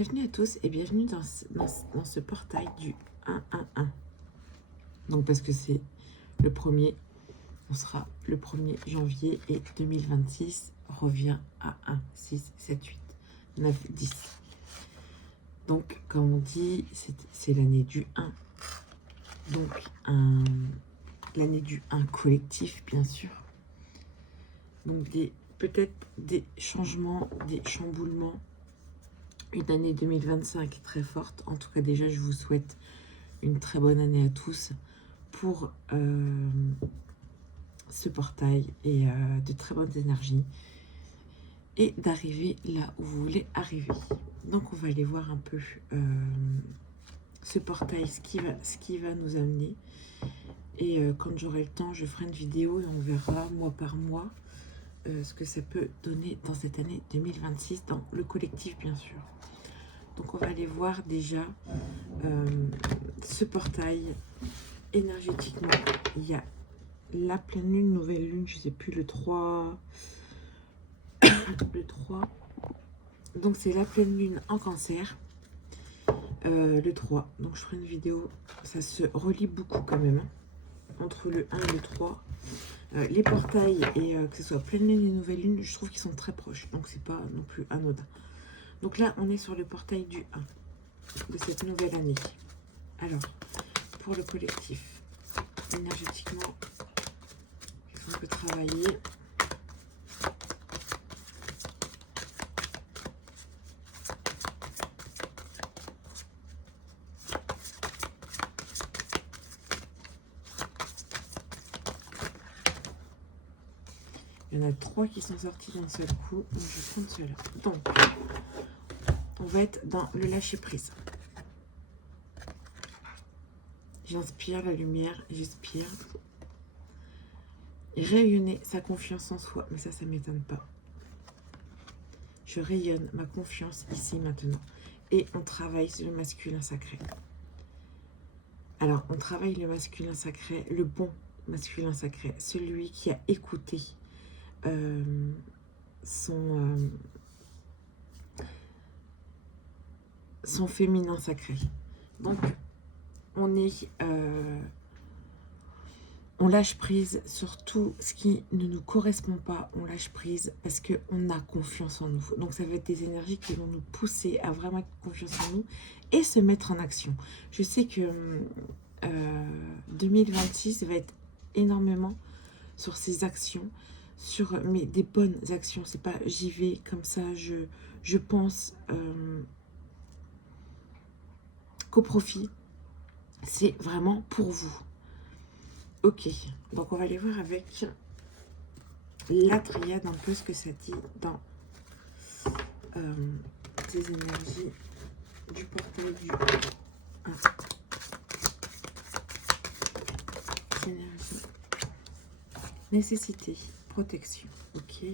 Bienvenue à tous et bienvenue dans ce portail du 1-1-1. Donc parce que c'est le premier, on sera le 1er janvier et 2026 revient à 1, 6, 7, 8, 9, 10. Donc comme on dit, c'est l'année du 1. Donc l'année du 1 collectif bien sûr. Donc peut-être des changements, des chamboulements. Une année 2025 très forte. En tout cas, déjà, je vous souhaite une très bonne année à tous pour ce portail et de très bonnes énergies et d'arriver là où vous voulez arriver. Donc, on va aller voir un peu ce portail, ce qui va nous amener. Et quand j'aurai le temps, je ferai une vidéo et on verra mois par mois ce que ça peut donner dans cette année 2026, dans le collectif, bien sûr. Donc on va aller voir déjà ce portail énergétiquement. Il y a la pleine lune, nouvelle lune, je ne sais plus, le 3. Le 3. Donc c'est la pleine lune en cancer. Le 3. Donc je ferai une vidéo. Ça se relie beaucoup quand même. Entre le 1 et le 3. Les portails et que ce soit pleine lune et nouvelle lune, je trouve qu'ils sont très proches. Donc c'est pas non plus anodin. Donc là, on est sur le portail du 1. De cette nouvelle année. Alors, pour le collectif, énergétiquement, on peut travailler. Il y en a 3 qui sont sortis d'un seul coup. Donc, je vais prendre ceux-là. Donc, on va être dans le lâcher-prise. J'inspire la lumière, j'expire. Rayonner sa confiance en soi, mais ça ne m'étonne pas. Je rayonne ma confiance ici, maintenant. Et on travaille sur le masculin sacré. Alors, on travaille le masculin sacré, le bon masculin sacré, celui qui a écouté son féminin sacré. Donc, on lâche prise sur tout ce qui ne nous correspond pas. On lâche prise parce qu'on a confiance en nous. Donc, ça va être des énergies qui vont nous pousser à vraiment avoir confiance en nous et se mettre en action. Je sais que 2026 va être énormément sur ces actions, mais des bonnes actions. C'est pas j'y vais comme ça, je pense qu'au profit. C'est vraiment pour vous. Ok, donc on va aller voir avec la triade un peu ce que ça dit dans ces énergies du portail du 1. Énergie. Nécessité, protection. Ok.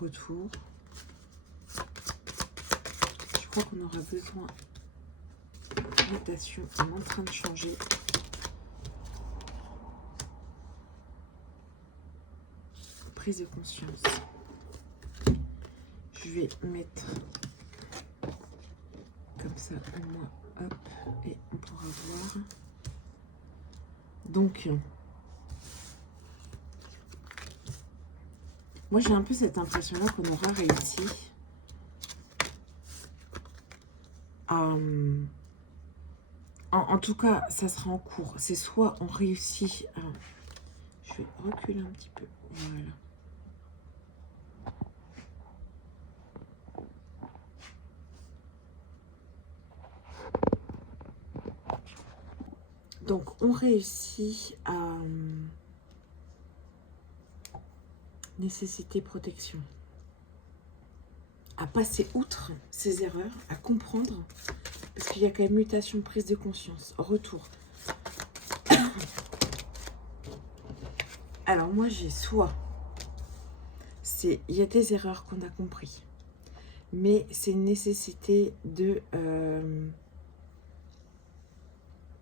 Retour. Je crois qu'on aura besoin de notation. On est en train de changer. Prise de conscience. Je vais mettre comme ça au moins, hop, et on pourra voir. Donc, moi j'ai un peu cette impression-là qu'on aura réussi à... En tout cas, ça sera en cours. C'est soit on réussit à... Je vais reculer un petit peu. Voilà. Donc, on réussit à nécessiter protection. À passer outre ces erreurs, à comprendre. Parce qu'il y a quand même mutation, prise de conscience, retour. Alors, moi, j'ai soit... il y a des erreurs qu'on a compris. Mais c'est une nécessité de...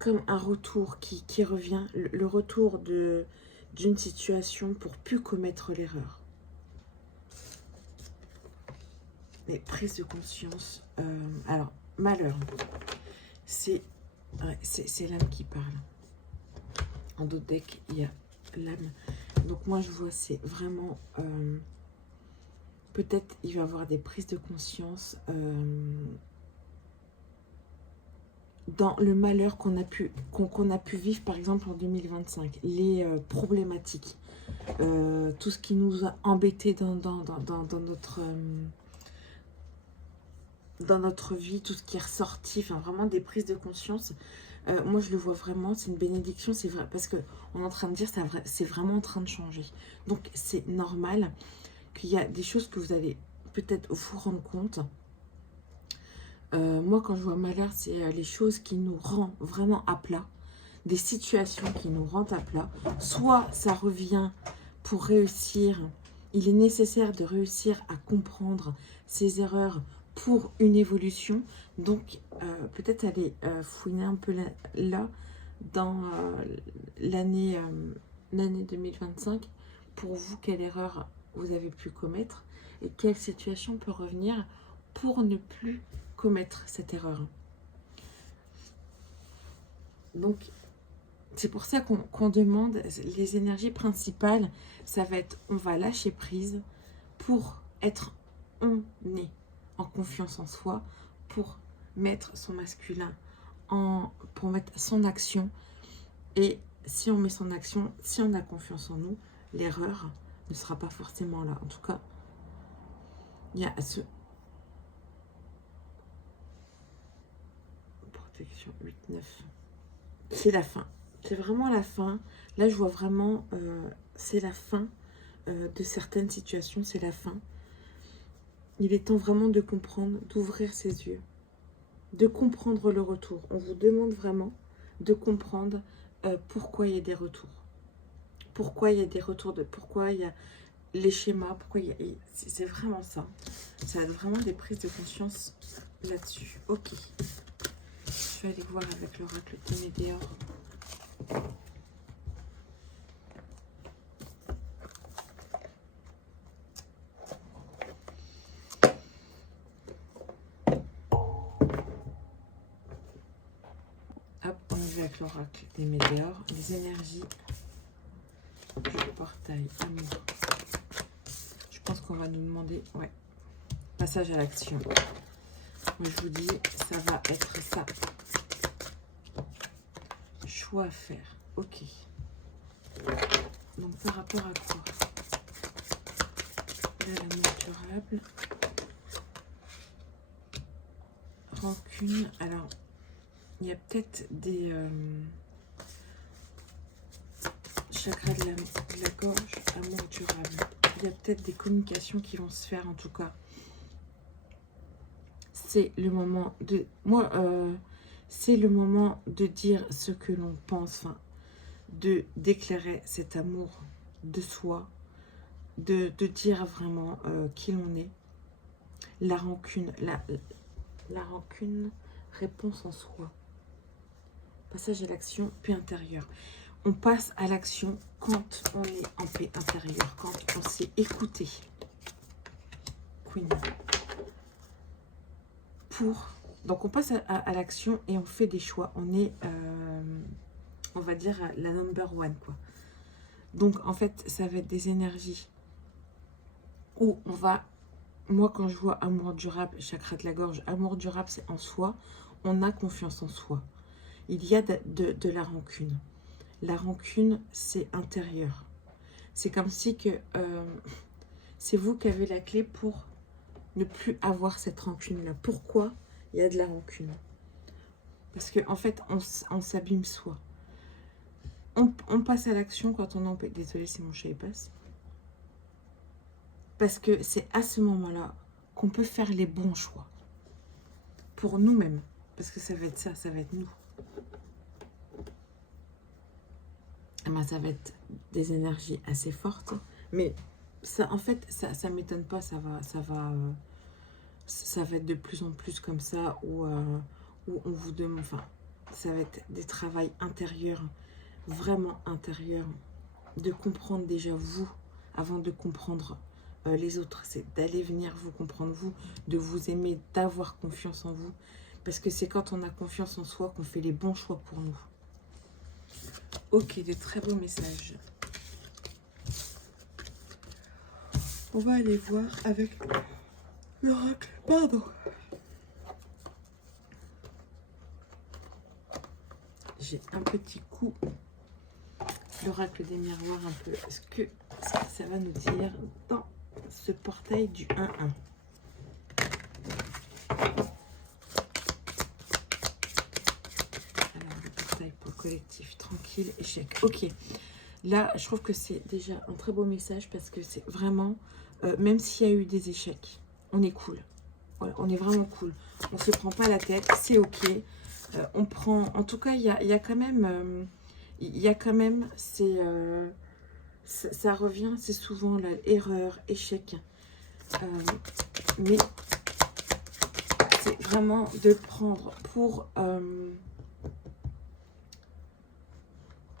comme un retour qui revient, le retour d'une situation pour plus commettre l'erreur. Mais prise de conscience. Alors, malheur. C'est l'âme qui parle. En d'autres decks, il y a l'âme. Donc moi, je vois, c'est vraiment... peut-être il va y avoir des prises de conscience dans le malheur qu'on a pu vivre, par exemple, en 2025. Les problématiques. Tout ce qui nous a embêtés dans notre vie, tout ce qui est ressorti, enfin vraiment des prises de conscience. Moi je le vois vraiment, c'est une bénédiction, c'est vrai, parce que on est en train de dire, c'est vraiment en train de changer. Donc c'est normal qu'il y a des choses que vous allez peut-être vous rendre compte. Moi quand je vois malheur, c'est les choses qui nous rendent vraiment à plat, des situations qui nous rendent à plat. Soit ça revient pour réussir, il est nécessaire de réussir à comprendre ses erreurs pour une évolution. Donc peut-être aller fouiner un peu là dans l'année 2025 pour vous, quelle erreur vous avez pu commettre et quelle situation peut revenir pour ne plus commettre cette erreur. Donc c'est pour ça qu'on demande les énergies principales. Ça va être, on va lâcher prise pour être, on est en confiance en soi, pour mettre son masculin, pour mettre son action. Et si on met son action, si on a confiance en nous, l'erreur ne sera pas forcément là. En tout cas, il y a ce... Protection 8-9. C'est la fin. C'est vraiment la fin. Là, je vois vraiment, c'est la fin de certaines situations, c'est la fin. Il est temps vraiment de comprendre, d'ouvrir ses yeux, de comprendre le retour. On vous demande vraiment de comprendre pourquoi il y a des retours. Pourquoi il y a des retours, pourquoi il y a les schémas, pourquoi il y a... C'est vraiment ça. Ça a vraiment des prises de conscience là-dessus. Ok. Je vais aller voir avec l'oracle Témédéor. Hop, on y va avec l'oracle des météores. Les énergies du portail amour. Je pense qu'on va nous demander, ouais, passage à l'action. Moi, je vous dis, ça va être ça. Choix à faire. Ok. Donc, par rapport à quoi? Là, l'amour durable. Rancune. Alors, il y a peut-être des chakras de la gorge, amour durable. Il y a peut-être des communications qui vont se faire, en tout cas. C'est le moment de... Moi, c'est le moment de dire ce que l'on pense, enfin, de déclarer cet amour de soi, de dire vraiment qui l'on est. La rancune, la rancune, réponse en soi. Passage à l'action, paix intérieure. On passe à l'action quand on est en paix intérieure, quand on s'est écouté. Queen. Donc on passe à l'action et on fait des choix. On est, on va dire, la number one, quoi. Donc en fait, ça va être des énergies où on va... Moi, quand je vois amour durable, chakra de la gorge, amour durable, c'est en soi. On a confiance en soi. Il y a de la rancune. La rancune, c'est intérieur. C'est comme si que c'est vous qui avez la clé pour ne plus avoir cette rancune-là. Pourquoi il y a de la rancune? Parce qu'en fait, on s'abîme soi. On passe à l'action quand on en paix. Désolée, c'est mon chat, il passe. Parce que c'est à ce moment-là qu'on peut faire les bons choix. Pour nous-mêmes. Parce que ça va être ça, ça va être nous. Ben, ça va être des énergies assez fortes. Mais ça, en fait, ça m'étonne pas. Ça va être de plus en plus comme ça. Où on vous demande... Enfin, ça va être des travails intérieurs. Vraiment intérieurs. De comprendre déjà vous. Avant de comprendre les autres. C'est d'aller venir vous comprendre, vous, de vous aimer, d'avoir confiance en vous. Parce que c'est quand on a confiance en soi qu'on fait les bons choix pour nous. Ok, de très beaux messages. On va aller voir avec l'oracle. Pardon. J'ai un petit coup. L'oracle des miroirs un peu. Ce que ça va nous dire dans ce portail du 1-1. Alors, le portail pour le collectif. Tranquille, échec. Ok. Là, je trouve que c'est déjà un très beau message parce que c'est vraiment, même s'il y a eu des échecs, on est cool. Voilà, on est vraiment cool. On ne se prend pas la tête, c'est ok. On prend, en tout cas, il y a quand même, ça revient, c'est souvent là, erreur, échec. Mais c'est vraiment de prendre pour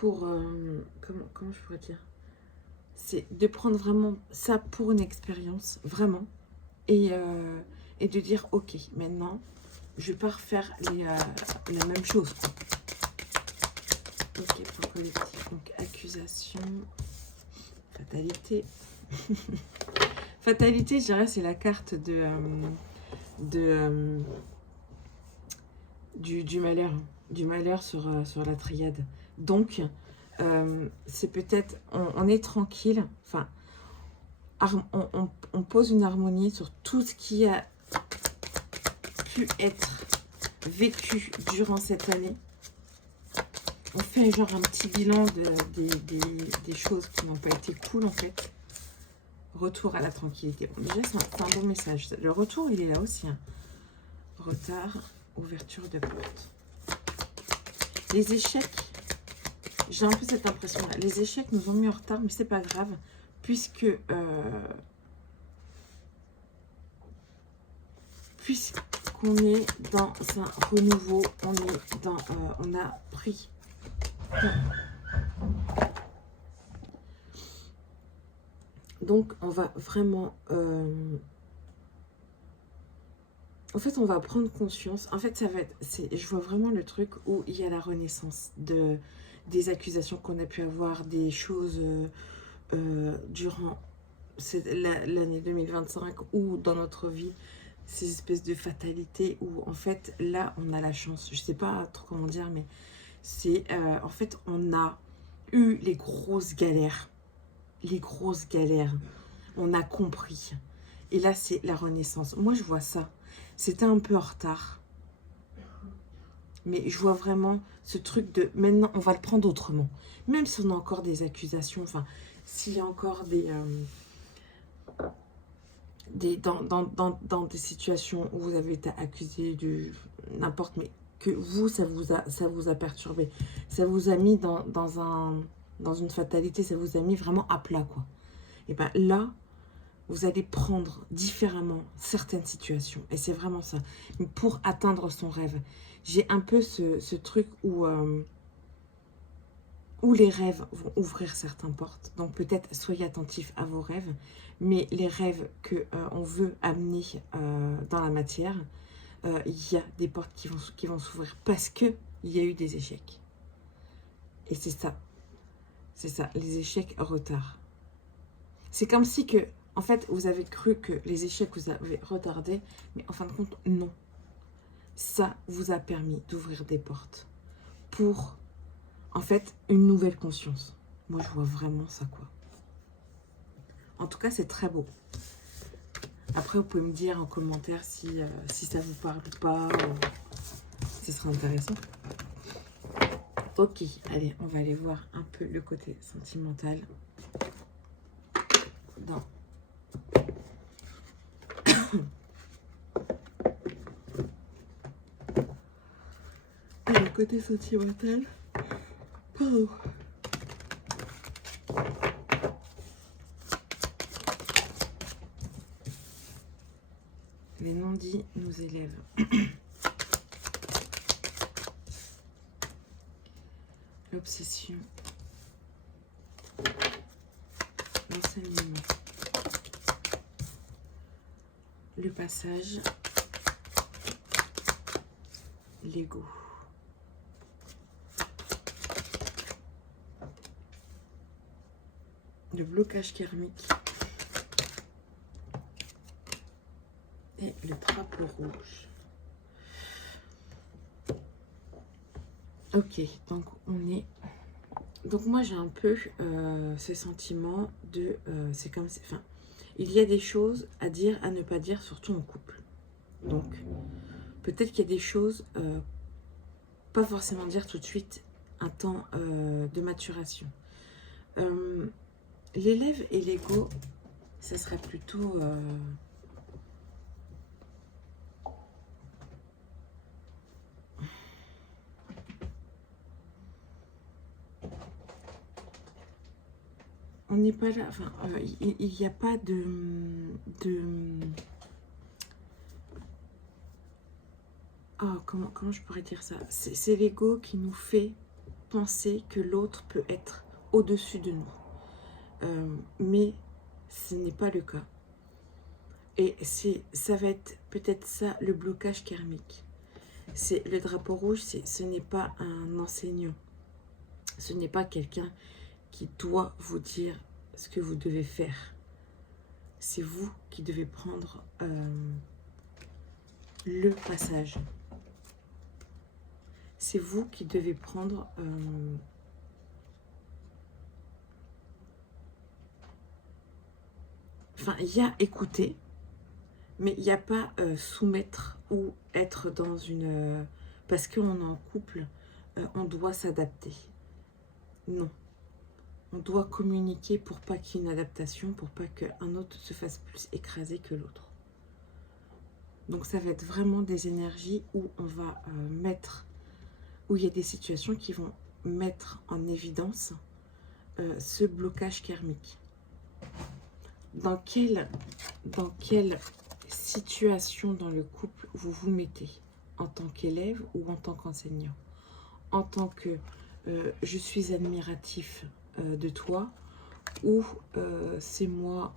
comment je pourrais dire, c'est de prendre vraiment ça pour une expérience, vraiment, et de dire, ok, maintenant, je vais pas refaire la même chose, quoi. Ok, pour collectif, donc accusation, fatalité. Fatalité, je dirais, c'est la carte du malheur sur la triade. Donc, c'est peut-être, on est tranquille, enfin, on pose une harmonie sur tout ce qui a pu être vécu durant cette année. On fait genre un petit bilan des choses qui n'ont pas été cool en fait. Retour à la tranquillité. Bon, déjà, c'est un bon message. Le retour, il est là aussi. Hein. Retard, ouverture de porte. Les échecs, j'ai un peu cette impression-là. Les échecs nous ont mis en retard, mais c'est pas grave, puisqu'on est dans un renouveau, on a pris. Donc, on va vraiment... en fait, on va prendre conscience. En fait, ça va être... Je vois vraiment le truc où il y a la renaissance des accusations qu'on a pu avoir, des choses durant l'année 2025 ou dans notre vie, ces espèces de fatalités où, en fait, là, on a la chance. Je sais pas trop comment dire, mais c'est... en fait, on a eu les grosses galères. Les grosses galères. On a compris. Et là, c'est la renaissance. Moi, je vois ça. C'était un peu en retard. Mais je vois vraiment ce truc de... Maintenant, on va le prendre autrement. Même si on a encore des accusations, enfin, s'il y a encore dans des situations où vous avez été accusé de n'importe... Mais que vous, ça vous a perturbé. Ça vous a mis dans une fatalité. Ça vous a mis vraiment à plat, quoi. Et bien là... vous allez prendre différemment certaines situations. Et c'est vraiment ça. Mais pour atteindre son rêve, j'ai un peu ce truc où les rêves vont ouvrir certaines portes. Donc peut-être soyez attentifs à vos rêves. Mais les rêves qu'on veut amener dans la matière, il y a des portes qui vont s'ouvrir parce qu'il y a eu des échecs. Et c'est ça. C'est ça, les échecs retard. C'est comme si que... En fait, vous avez cru que les échecs vous avaient retardé, mais en fin de compte, non. Ça vous a permis d'ouvrir des portes pour, en fait, une nouvelle conscience. Moi, je vois vraiment ça, quoi. En tout cas, c'est très beau. Après, vous pouvez me dire en commentaire si ça vous parle ou pas. Ce sera intéressant. Ok, allez, on va aller voir un peu le côté sentimental dans... le côté sentimental. Pardon. Les non-dits nous élèvent. L'obsession. L'enseignement. le passage l'ego. Le blocage karmique. Et le drapeau rouge. Ok, donc on est... Donc moi j'ai un peu ce sentiment de... c'est comme... Enfin, il y a des choses à dire, à ne pas dire, surtout en couple. Donc, peut-être qu'il y a des choses, pas forcément dire tout de suite, un temps de maturation. L'élève et l'ego, ce serait plutôt... on n'est pas là, enfin, il n'y a pas de oh, comment je pourrais dire ça? C'est l'ego qui nous fait penser que l'autre peut être au-dessus de nous. Mais ce n'est pas le cas. Et ça va être peut-être ça le blocage karmique. C'est le drapeau rouge, ce n'est pas un enseignant. Ce n'est pas quelqu'un qui doit vous dire ce que vous devez faire. C'est vous qui devez prendre le passage. C'est vous qui devez prendre enfin, il y a écouter, mais il n'y a pas soumettre ou être dans une... parce qu'on est en couple, on doit s'adapter. Non. On doit communiquer pour pas qu'il y ait une adaptation, pour pas qu'un autre se fasse plus écraser que l'autre. Donc ça va être vraiment des énergies où on va mettre... où il y a des situations qui vont mettre en évidence ce blocage karmique. Dans quelle situation dans le couple vous vous mettez? En tant qu'élève ou en tant qu'enseignant? En tant que je suis admiratif de toi, ou c'est moi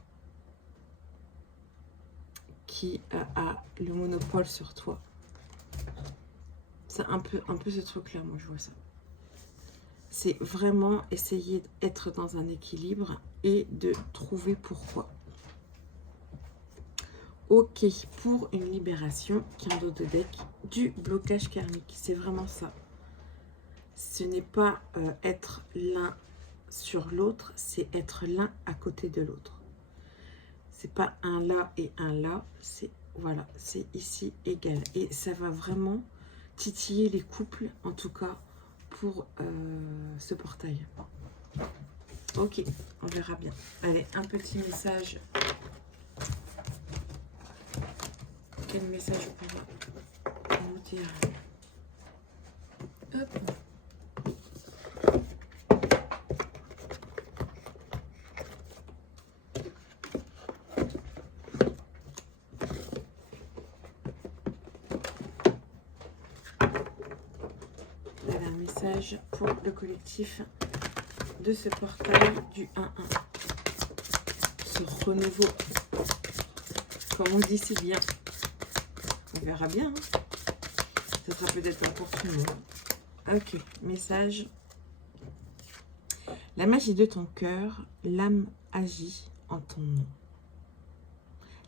qui a le monopole sur toi? C'est un peu ce truc-là, moi je vois ça. C'est vraiment essayer d'être dans un équilibre et de trouver pourquoi. Ok, pour une libération, Kendo de deck, du blocage karmique. C'est vraiment ça. Ce n'est pas être l'un sur l'autre, c'est être l'un à côté de l'autre. C'est pas un là et un là, c'est voilà, c'est ici égal. Et ça va vraiment titiller les couples, en tout cas pour ce portail. Ok, on verra bien. Allez, un petit message. Quel message on va vous dire? Hop. Voilà un message pour le collectif de ce portail du 1-1. Ce renouveau, comme on dit si bien. On verra bien. Hein. Ce sera peut-être encore tout le monde. Ok, message. La magie de ton cœur, l'âme agit en ton nom.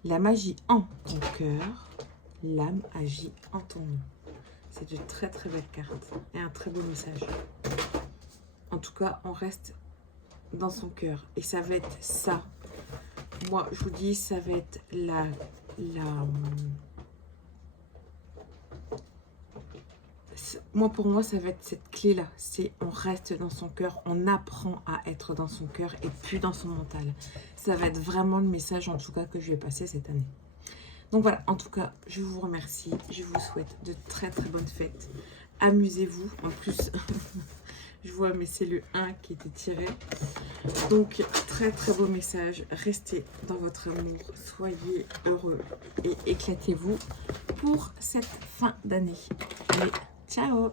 La magie en ton cœur, l'âme agit en ton nom. C'est de très très belles cartes et un très beau message. En tout cas, on reste dans son cœur. Et ça va être ça. Moi, je vous dis, ça va être pour moi, ça va être cette clé-là. C'est on reste dans son cœur, on apprend à être dans son cœur et plus dans son mental. Ça va être vraiment le message, en tout cas, que je vais passer cette année. Donc voilà, en tout cas, je vous remercie. Je vous souhaite de très très bonnes fêtes. Amusez-vous. En plus, je vois, mais c'est le 1 qui était tiré. Donc, très très beau message. Restez dans votre amour. Soyez heureux et éclatez-vous pour cette fin d'année. Allez, ciao!